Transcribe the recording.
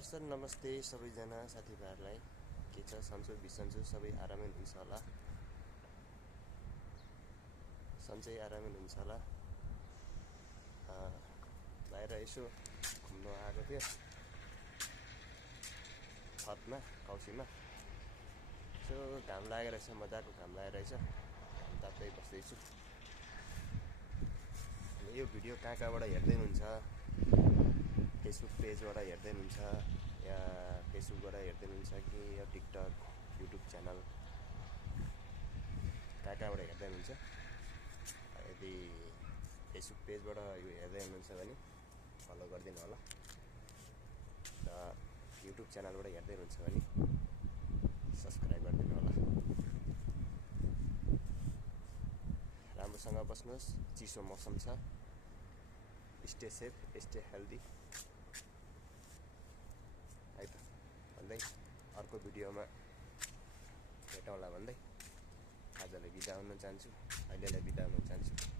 नमस्कार सर, नमस्ते सबैजना साथीभाइहरूलाई। के छ, सन्चो बिसन्चो सबै आरामै हुनुहुन्छ होला। सन्चै आरामै हुनुहुन्छ होला। बाहिर यसो घुम्नु आएको थियो छतमा, कौसीमा। यसो घाम लागेको रहेछ, मजाको घाम लागेको रहेछ। घाम ताप्दै बस्दैछु। यो भिडियो कहाँबाट हेर्दै हुनुहुन्छ, फेसबुक पेजबाट हेर्दै हुनुहुन्छ या फेसबुकबाट हेर्दै हुनुहुन्छ कि यो टिकटक, युट्युब च्यानल कहाँबाट हेर्दै हुनुहुन्छ। यदि फेसबुक पेजबाट यो हेर्दै हुनुहुन्छ भने फलो गरिदिनु होला, र युट्युब च्यानलबाट हेर्दै हुनुहुन्छ भने सब्सक्राइब गरिदिनु होला। राम्रोसँग बस्नुहोस्, चिसो मौसम छ। स्टे सेफ, स्टे हेल्दी है त भन्दै अर्को भिडियोमा भेटौँला भन्दै आजलाई बिदा हुन चाहन्छु। अहिलेलाई बिदा हुन चाहन्छु।